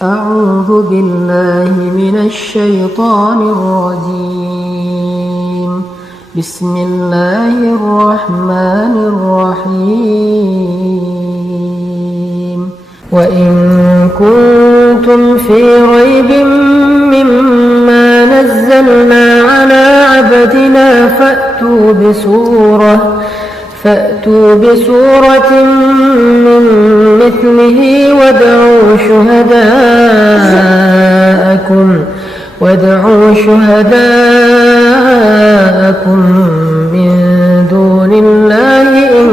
أعوذ بالله من الشيطان الرجيم بسم الله الرحمن الرحيم وإن كنتم في ريب مما نزلنا على عبدنا فأتوا بسورة من مثله وادعوا شهداءكم من دون الله إن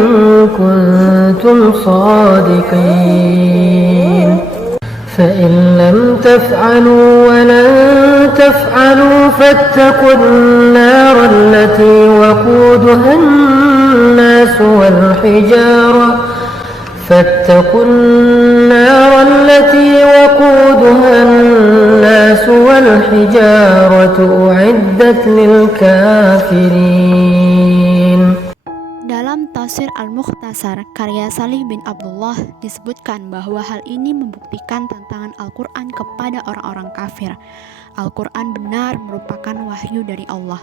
كنتم صادقين فإن لم تفعلوا ولن تفعلوا فاتقوا النار التي وقودها الناس والحجارة أعدت للكافرين. Dalam Tafsir Al-Mukhtasar karya Salih bin Abdullah disebutkan bahwa hal ini membuktikan tantangan Al-Quran kepada orang-orang kafir. Al-Quran benar merupakan wahyu dari Allah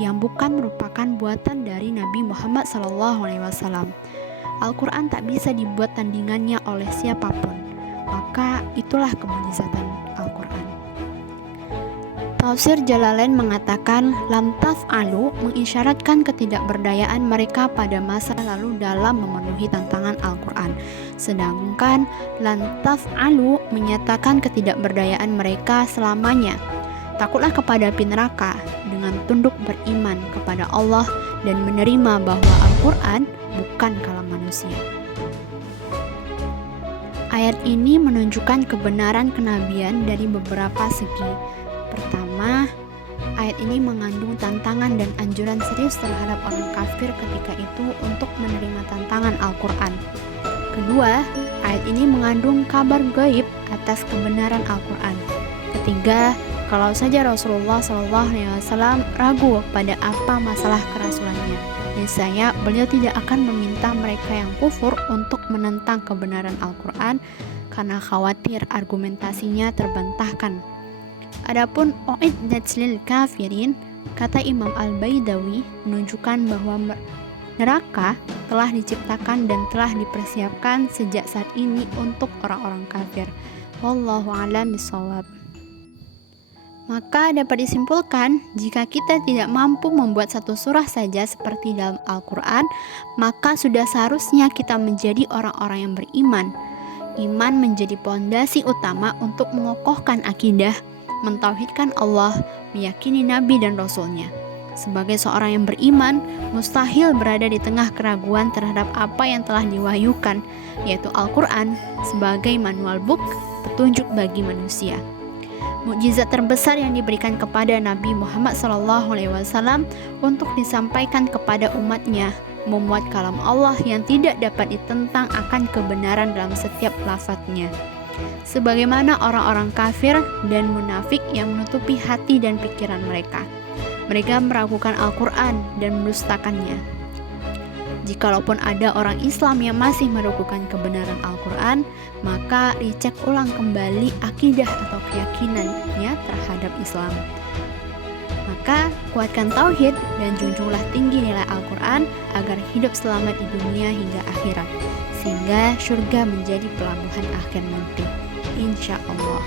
yang bukan merupakan buatan dari Nabi Muhammad SAW. Al-Quran tak bisa dibuat tandingannya oleh siapapun, maka itulah kemujizatan Al-Quran. Tafsir Jalalain mengatakan lam taf'alu mengisyaratkan ketidakberdayaan mereka pada masa lalu dalam memenuhi tantangan Al-Quran, sedangkan lam taf'alu menyatakan ketidakberdayaan mereka selamanya. Takutlah kepada api neraka dengan tunduk beriman kepada Allah dan menerima bahwa Al-Quran bukan kalam manusia. Ayat ini menunjukkan kebenaran kenabian dari beberapa segi. Pertama, ayat ini mengandung tantangan dan anjuran serius terhadap orang kafir ketika itu untuk menerima tantangan Al-Quran. Kedua, ayat ini mengandung kabar gaib atas kebenaran Al-Quran. Ketiga, kalau saja Rasulullah SAW ragu pada apa masalah kerasulannya, niscaya beliau tidak akan meminta mereka yang kufur untuk menentang kebenaran Al-Quran karena khawatir argumentasinya terbantahkan. Adapun uiddat lil kafirin, kata Imam Al-Baidawi, menunjukkan bahwa neraka telah diciptakan dan telah dipersiapkan sejak saat ini untuk orang-orang kafir. Wallahu a'lam bishawab. Maka dapat disimpulkan, jika kita tidak mampu membuat satu surah saja seperti dalam Al-Quran, maka sudah seharusnya kita menjadi orang-orang yang beriman. Iman menjadi pondasi utama untuk mengokohkan akidah, mentauhidkan Allah, meyakini Nabi dan Rasulnya. Sebagai seorang yang beriman, mustahil berada di tengah keraguan terhadap apa yang telah diwahyukan, yaitu Al-Quran, sebagai manual book, petunjuk bagi manusia. Mukjizat terbesar yang diberikan kepada Nabi Muhammad SAW untuk disampaikan kepada umatnya memuat kalam Allah yang tidak dapat ditentang akan kebenaran dalam setiap lafadznya. Sebagaimana orang-orang kafir dan munafik yang menutupi hati dan pikiran mereka. Mereka meragukan Al-Quran dan mendustakannya. Jikalaupun ada orang Islam yang masih meragukan kebenaran Al-Quran, maka dicek ulang kembali akidah atau keyakinannya terhadap Islam. Maka kuatkan tauhid dan junjunglah tinggi nilai Al-Quran agar hidup selamat di dunia hingga akhirat, sehingga surga menjadi pelabuhan akhir nanti, insya Allah.